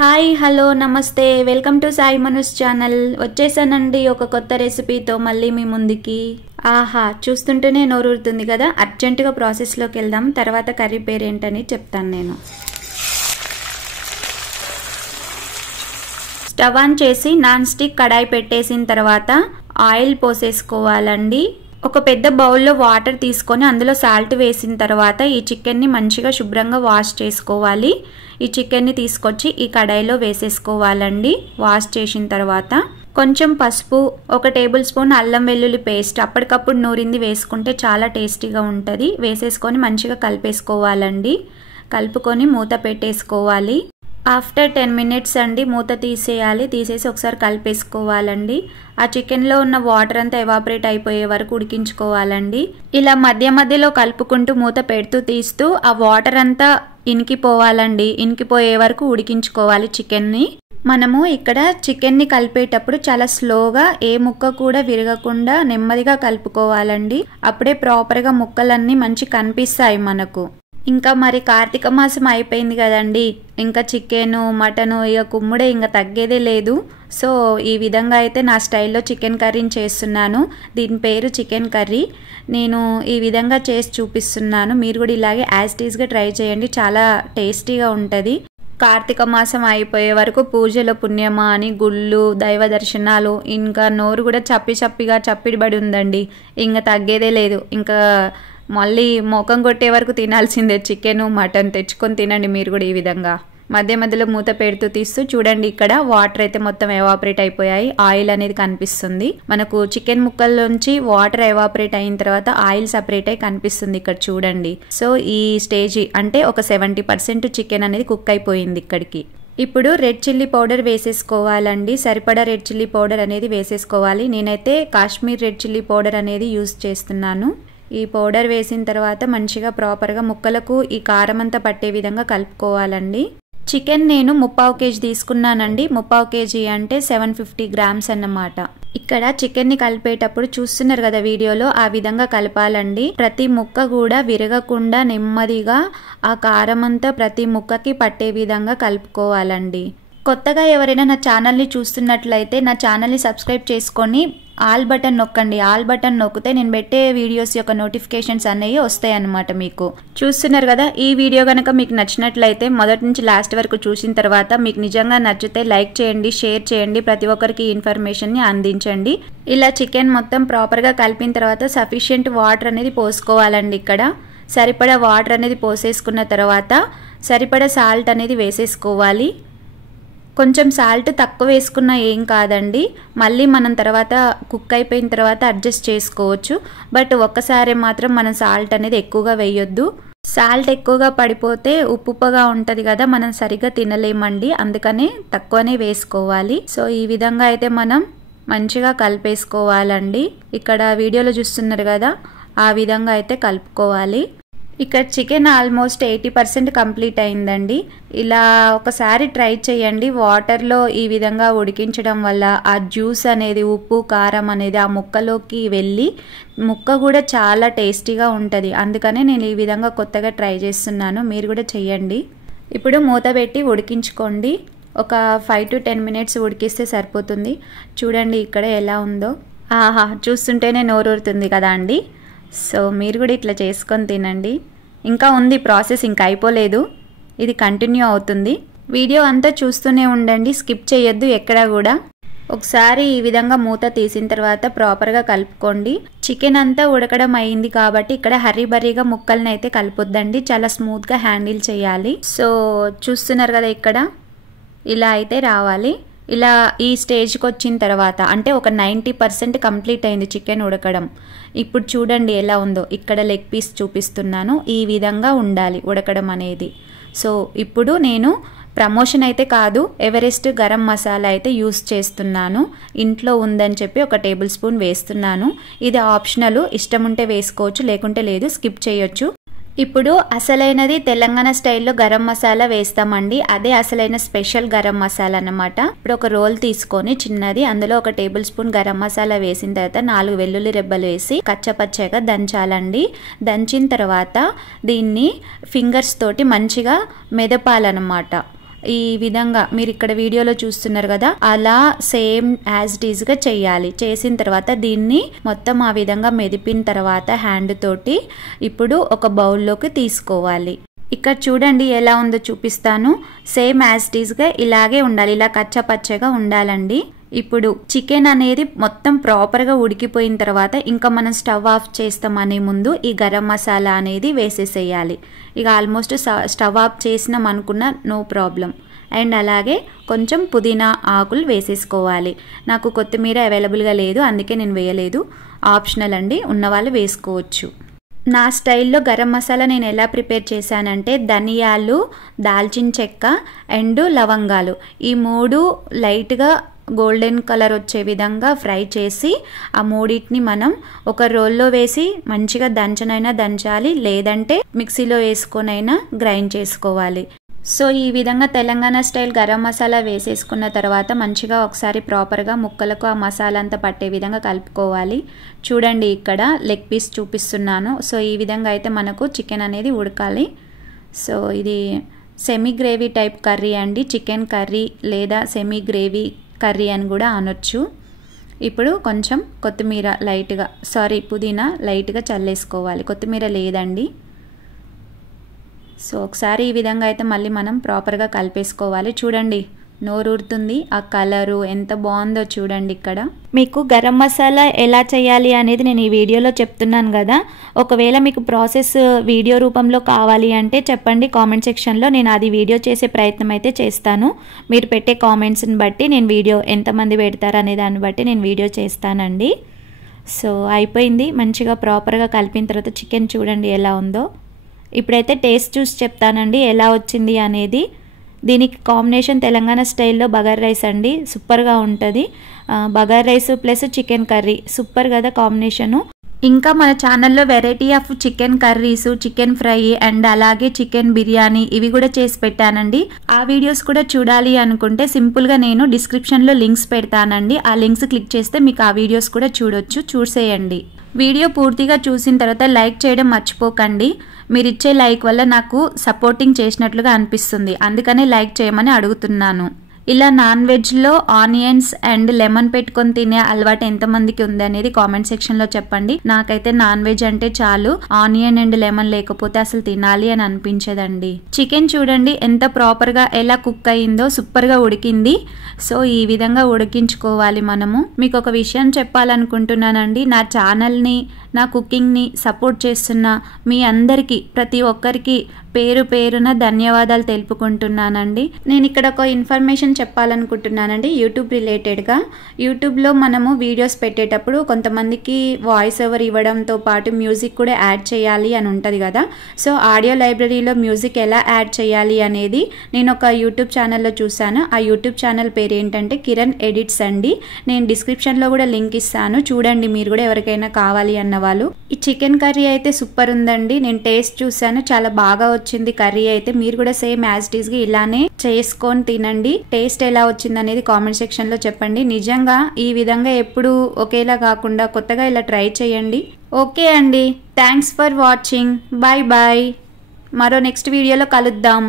Hi hello నమస్తే welcome to Sai Manoj channel. వచ్చేసానండి ఒక కొత్త రెసిపీతో మళ్ళీ మీ ముందుకి. ఆహా, చూస్తుంటేనే నోరూరుతుంది కదా. అర్జెంటుగా ప్రాసెస్లోకి వెళ్దాం. తర్వాత కర్రీ పేరు ఏంటని చెప్తాను నేను. స్టవ్ ఆన్ చేసి నాన్ స్టిక్ కడాయి పెట్టేసిన తర్వాత ఆయిల్ పోసేసుకోవాలండి. ఒక పెద్ద బౌల్లో వాటర్ తీసుకొని అందులో సాల్ట్ వేసిన తర్వాత ఈ చికెన్ని మంచిగా శుభ్రంగా వాష్ చేసుకోవాలి. ఈ చికెన్ని తీసుకొచ్చి ఈ కడాయిలో వేసేసుకోవాలండి. వాష్ చేసిన తర్వాత కొంచెం పసుపు, ఒక టేబుల్ స్పూన్ అల్లం వెల్లుల్లి పేస్ట్ అప్పటికప్పుడు నూరింది వేసుకుంటే చాలా టేస్టీగా ఉంటుంది. వేసేసుకొని మంచిగా కలిపేసుకోవాలండి. కలుపుకొని మూత పెట్టేసుకోవాలి. ఆఫ్టర్ 10 minutes అండి మూత తీసేయాలి. తీసేసి ఒకసారి కలిపేసుకోవాలండి. ఆ చికెన్లో ఉన్న వాటర్ అంతా ఎవాపరేట్ అయిపోయే వరకు ఉడికించుకోవాలండి. ఇలా మధ్య మధ్యలో కలుపుకుంటూ మూత పెడుతూ తీస్తూ ఆ వాటర్ అంతా ఇనికిపోవాలండి. ఇనికిపోయే వరకు ఉడికించుకోవాలి చికెన్ని. మనము ఇక్కడ చికెన్ని కలిపేటప్పుడు చాలా స్లోగా, ఏ ముక్క కూడా విరగకుండా నెమ్మదిగా కలుపుకోవాలండి. అప్పుడే ప్రాపర్గా ముక్కలన్నీ మంచి కనిపిస్తాయి మనకు. ఇంకా మరి కార్తీక మాసం అయిపోయింది కదండి. ఇంకా చికెను మటను ఇక కుమ్ముడే ఇంకా తగ్గేదే లేదు. సో ఈ విధంగా అయితే నా స్టైల్లో చికెన్ కర్రీని చేస్తున్నాను. దీని పేరు చికెన్ కర్రీ. నేను ఈ విధంగా చేసి చూపిస్తున్నాను. మీరు కూడా ఇలాగే యాజ్ టీజ్గా ట్రై చేయండి. చాలా టేస్టీగా ఉంటుంది. కార్తీక మాసం అయిపోయే వరకు పూజల పుణ్యమా అని గుళ్ళు, దైవ దర్శనాలు, ఇంకా నోరు కూడా చప్పిడిబడి ఉందండి. ఇంకా తగ్గేదే లేదు. ఇంకా మళ్ళీ మోకం కొట్టే వరకు తినాల్సిందే. చికెను మటన్ తెచ్చుకొని తినండి మీరు కూడా ఈ విధంగా. మధ్య మధ్యలో మూత పెడుతూ తీస్తూ చూడండి. ఇక్కడ వాటర్ అయితే మొత్తం ఎవాపరేట్ అయిపోయాయి. ఆయిల్ అనేది కనిపిస్తుంది మనకు. చికెన్ ముక్కల్లోంచి వాటర్ ఎవాపరేట్ అయిన తర్వాత ఆయిల్ సపరేట్ అయి కనిపిస్తుంది ఇక్కడ చూడండి. సో ఈ స్టేజ్ అంటే ఒక 70% చికెన్ అనేది కుక్ అయిపోయింది ఇక్కడికి. ఇప్పుడు రెడ్ చిల్లీ పౌడర్ వేసేసుకోవాలండి. సరిపడా రెడ్ చిల్లీ పౌడర్ అనేది వేసేసుకోవాలి. నేనైతే కాశ్మీర్ రెడ్ చిల్లీ పౌడర్ అనేది యూజ్ చేస్తున్నాను. ఈ పౌడర్ వేసిన తర్వాత మంచిగా ప్రాపర్గా ముక్కలకు ఈ కారం అంతా పట్టే విధంగా కలుపుకోవాలండి. చికెన్ నేను 3/4 kg తీసుకున్నానండి. 3/4 kg అంటే 750 grams అన్నమాట. ఇక్కడ చికెన్ని కలిపేటప్పుడు చూస్తున్నారు కదా వీడియోలో, ఆ విధంగా కలపాలండి. ప్రతి ముక్క కూడా విరగకుండా నెమ్మదిగా ఆ కారం అంతా ప్రతి ముక్కకి పట్టే విధంగా కలుపుకోవాలండి. కొత్తగా ఎవరైనా నా ఛానల్ని చూస్తున్నట్లయితే నా ఛానల్ని సబ్స్క్రైబ్ చేసుకొని ఆల్ బటన్ నొక్కండి. ఆల్ బటన్ నొక్కితే నేను పెట్టే వీడియోస్ యొక్క నోటిఫికేషన్స్ అనేవి వస్తాయి అన్నమాట మీకు. చూస్తున్నారు కదా, ఈ వీడియో కనుక మీకు నచ్చినట్లయితే మొదటి నుంచి లాస్ట్ వరకు చూసిన తర్వాత మీకు నిజంగా నచ్చితే లైక్ చేయండి, షేర్ చేయండి, ప్రతి ఒక్కరికి ఇన్ఫర్మేషన్ని అందించండి. ఇలా చికెన్ మొత్తం ప్రాపర్గా కలిపిన తర్వాత సఫిషియెంట్ వాటర్ అనేది పోసుకోవాలండి. ఇక్కడ సరిపడా వాటర్ అనేది పోసేసుకున్న తర్వాత సరిపడా సాల్ట్ అనేది వేసేసుకోవాలి. కొంచెం సాల్ట్ తక్కువ వేసుకున్నా ఏం కాదండి. మళ్ళీ మనం తర్వాత కుక్ అయిపోయిన తర్వాత అడ్జస్ట్ చేసుకోవచ్చు. బట్ ఒక్కసారి మాత్రం మనం సాల్ట్ అనేది ఎక్కువగా వేయొద్దు. సాల్ట్ ఎక్కువగా పడిపోతే ఉప్పుగా ఉంటుంది కదా, మనం సరిగ్గా తినలేమండి. అందుకనే తక్కువనే వేసుకోవాలి. సో ఈ విధంగా అయితే మనం మంచిగా కలిపేసుకోవాలండి. ఇక్కడ వీడియోలో చూస్తున్నారు కదా, ఆ విధంగా అయితే కలుపుకోవాలి. ఇక్కడ చికెన్ ఆల్మోస్ట్ 80% కంప్లీట్ అయిందండి. ఇలా ఒకసారి ట్రై చేయండి. వాటర్లో ఈ విధంగా ఉడికించడం వల్ల ఆ జ్యూస్ అనేది, ఉప్పు కారం అనేది ఆ ముక్కలోకి వెళ్ళి ముక్క కూడా చాలా టేస్టీగా ఉంటుంది. అందుకనే నేను ఈ విధంగా కొత్తగా ట్రై చేస్తున్నాను. మీరు కూడా చెయ్యండి. ఇప్పుడు మూత పెట్టి ఉడికించుకోండి. ఒక 5 to 10 minutes ఉడికిస్తే సరిపోతుంది. చూడండి ఇక్కడ ఎలా ఉందో. ఆహా, చూస్తుంటేనే నోరూరుతుంది కదా అండి. సో మీరు కూడా ఇట్లా చేసుకొని తినండి. ఇంకా ఉంది ప్రాసెస్, ఇంకా అయిపోలేదు. ఇది కంటిన్యూ అవుతుంది. వీడియో అంతా చూస్తూనే ఉండండి, స్కిప్ చేయొద్దు ఎక్కడా కూడా. ఒకసారి ఈ విధంగా మూత తీసిన తర్వాత ప్రాపర్గా కలుపుకోండి. చికెన్ అంతా ఉడకడం అయింది కాబట్టి ఇక్కడ హర్రీబర్రీగా ముక్కల్ని అయితే కలపొద్దండి. చాలా స్మూత్గా హ్యాండిల్ చేయాలి. సో చూస్తున్నారు కదా, ఇక్కడ ఇలా అయితే రావాలి. ఇలా ఈ స్టేజ్కి వచ్చిన తర్వాత అంటే ఒక 90% కంప్లీట్ అయింది చికెన్ ఉడకడం. ఇప్పుడు చూడండి ఎలా ఉందో. ఇక్కడ లెగ్ పీస్ చూపిస్తున్నాను. ఈ విధంగా ఉండాలి ఉడకడం అనేది. సో ఇప్పుడు నేను ప్రమోషన్ అయితే కాదు, ఎవరెస్ట్ గరం మసాలా అయితే యూస్ చేస్తున్నాను. ఇంట్లో ఉందని చెప్పి ఒక టేబుల్ స్పూన్ వేస్తున్నాను. ఇది ఆప్షనల్, ఇష్టం ఉంటే వేసుకోవచ్చు, లేకుంటే లేదు, స్కిప్ చేయొచ్చు. ఇప్పుడు అసలైనది తెలంగాణ స్టైల్లో గరం మసాలా వేస్తామండి. అదే అసలైన స్పెషల్ గరం మసాలా అన్నమాట. ఇప్పుడు ఒక రోల్ తీసుకొని చిన్నది, అందులో ఒక టేబుల్ స్పూన్ గరం మసాలా వేసిన తర్వాత 4 వెల్లుల్లి రెబ్బలు వేసి కచ్చపచ్చగా దంచాలండి. దంచిన తర్వాత దీన్ని ఫింగర్స్ తోటి మంచిగా మెదపాలన్నమాట. ఈ విధంగా మీరు ఇక్కడ వీడియోలో చూస్తున్నారు కదా, అలా సేమ్ యాజ్ ఇట్ ఈజ్ గా చేయాలి. చేసిన తర్వాత దీన్ని మొత్తం ఆ విధంగా మెదిపిన తర్వాత హ్యాండ్ తోటి ఇప్పుడు ఒక బౌల్లోకి తీసుకోవాలి. ఇక్కడ చూడండి ఎలా ఉందో చూపిస్తాను. సేమ్ యాజ్ ఇట్ ఈజ్ గా ఇలాగే ఉండాలి, ఇలా కచ్చపచ్చగా ఉండాలండి. ఇప్పుడు చికెన్ అనేది మొత్తం ప్రాపర్గా ఉడికిపోయిన తర్వాత ఇంకా మనం స్టవ్ ఆఫ్ చేస్తామనే ముందు ఈ గరం మసాలా అనేది వేసేసేయాలి. ఇక ఆల్మోస్ట్ స్టవ్ ఆఫ్ చేసినాం అనుకున్న నో ప్రాబ్లం. అండ్ అలాగే కొంచెం పుదీనా ఆకులు వేసేసుకోవాలి. నాకు కొత్తిమీర అవైలబుల్గా లేదు, అందుకే నేను వేయలేదు. ఆప్షనల్ అండి, ఉన్నవాళ్ళు వేసుకోవచ్చు. నా స్టైల్లో గరం మసాలా నేను ఎలా ప్రిపేర్ చేశానంటే ధనియాలు, దాల్చిన చెక్క అండ్ లవంగాలు ఈ 3 లైట్గా గోల్డెన్ కలర్ వచ్చే విధంగా ఫ్రై చేసి ఆ మూడింటిని మనం ఒక రోల్లో వేసి మంచిగా దంచనైనా దంచాలి, లేదంటే మిక్సీలో వేసుకొనైనా గ్రైండ్ చేసుకోవాలి. సో ఈ విధంగా తెలంగాణ స్టైల్ గరం మసాలా వేసేసుకున్న తర్వాత మంచిగా ఒకసారి ప్రాపర్గా ముక్కలకు ఆ మసాలా అంతా పట్టే విధంగా కలుపుకోవాలి. చూడండి ఇక్కడ లెగ్ పీస్ చూపిస్తున్నాను. సో ఈ విధంగా అయితే మనకు చికెన్ అనేది ఉడకాలి. సో ఇది సెమీ గ్రేవీ టైప్ కర్రీ అండి, చికెన్ కర్రీ లేదా సెమీ గ్రేవీ కర్రీ అని కూడా అనొచ్చు. ఇప్పుడు కొంచెం కొత్తిమీర లైట్గా పుదీనా లైట్గా చల్లేసుకోవాలి, కొత్తిమీర లేదండి. సో ఒకసారి ఈ విధంగా అయితే మళ్ళీ మనం ప్రాపర్గా కలిపేసుకోవాలి. చూడండి నోరూరుతుంది, ఆ కలరు ఎంత బాగుందో చూడండి. ఇక్కడ మీకు గరం మసాలా ఎలా చేయాలి అనేది నేను ఈ వీడియోలో చెప్తున్నాను కదా, ఒకవేళ మీకు ప్రాసెస్ వీడియో రూపంలో కావాలి అంటే చెప్పండి కామెంట్ సెక్షన్లో, నేను అది వీడియో చేసే ప్రయత్నం అయితే చేస్తాను. మీరు పెట్టే కామెంట్స్ని బట్టి నేను వీడియో ఎంతమంది పెడతారు అనే దాన్ని బట్టి నేను వీడియో చేస్తానండి. సో అయిపోయింది, మంచిగా ప్రాపర్గా కలిపిన తర్వాత చికెన్ చూడండి ఎలా ఉందో. ఇప్పుడైతే టేస్ట్ చూసి చెప్తానండి ఎలా వచ్చింది అనేది. దీనికి కాంబినేషన్ తెలంగాణ స్టైల్లో బగారా రైస్ అండి, సూపర్గా ఉంటుంది. Bagara rice plus chicken curry super కదా కాంబినేషను. ఇంకా మన ఛానల్లో variety of chicken curries, chicken fry and అలాగే చికెన్ బిర్యానీ ఇవి కూడా చేసి పెట్టానండి. ఆ వీడియోస్ కూడా చూడాలి అనుకుంటే సింపుల్గా నేను డిస్క్రిప్షన్లో లింక్స్ పెడతానండి. ఆ లింక్స్ క్లిక్ చేస్తే మీకు ఆ వీడియోస్ కూడా చూసేయండి. వీడియో పూర్తిగా చూసిన తర్వాత లైక్ చేయడం మర్చిపోకండి. మీరు ఇచ్చే లైక్ వల్ల నాకు సపోర్టింగ్ చేసినట్లుగా అనిపిస్తుంది, అందుకనే లైక్ చేయమని అడుగుతున్నాను. ఇలా నాన్ వెజ్లో ఆనియన్స్ అండ్ లెమన్ పెట్టుకొని తినే అలవాటు ఎంతమందికి ఉంది అనేది కామెంట్ సెక్షన్లో చెప్పండి. నాకైతే నాన్ వెజ్ అంటే చాలు, ఆనియన్ అండ్ లెమన్ లేకపోతే అసలు తినాలి అని అనిపించదండి. చికెన్ చూడండి ఎంత ప్రాపర్గా ఎలా కుక్ అయిందో, సూపర్గా ఉడికింది. సో ఈ విధంగా ఉడికించుకోవాలి మనము. మీకు ఒక విషయం చెప్పాలనుకుంటున్నానండి, నా ఛానల్ని నా కుకింగ్ని సపోర్ట్ చేస్తున్న మీ అందరికీ ప్రతి ఒక్కరికి పేరు పేరున ధన్యవాదాలు తెలుపుకుంటున్నానండి. నేను ఇక్కడ ఒక ఇన్ఫర్మేషన్ చెప్పాలనుకుంటున్నానండి యూట్యూబ్ రిలేటెడ్గా. యూట్యూబ్లో మనము వీడియోస్ పెట్టేటప్పుడు కొంతమందికి వాయిస్ ఓవర్ ఇవ్వడంతో పాటు మ్యూజిక్ కూడా యాడ్ చేయాలి అని ఉంటుంది కదా. సో ఆడియో లైబ్రరీలో మ్యూజిక్ ఎలా యాడ్ చేయాలి అనేది నేను ఒక యూట్యూబ్ ఛానల్లో చూశాను. ఆ యూట్యూబ్ ఛానల్ పేరు ఏంటంటే కిరణ్ ఎడిట్స్ అండి. నేను డిస్క్రిప్షన్లో కూడా లింక్ ఇస్తాను, చూడండి మీరు కూడా ఎవరికైనా కావాలి అన్న వాళ్ళు. ఈ చికెన్ కర్రీ అయితే సూపర్ ఉందండి, నేను టేస్ట్ చూసాను, చాలా బాగా వచ్చింది కర్రీ అయితే. మీరు కూడా సేమ్ యాజ్ ఇట్ ఈస్ గా ఇలానే చేసుకొని తినండి. టేస్ట్ ఎలా వచ్చింది అనేది కామెంట్ సెక్షన్ లో చెప్పండి. నిజంగా ఈ విధంగా ఎప్పుడు ఒకేలా కాకుండా కొత్తగా ఇలా ట్రై చేయండి. ఓకే అండి, thanks for watching, bye bye. మరో నెక్స్ట్ వీడియోలో కలుద్దాం.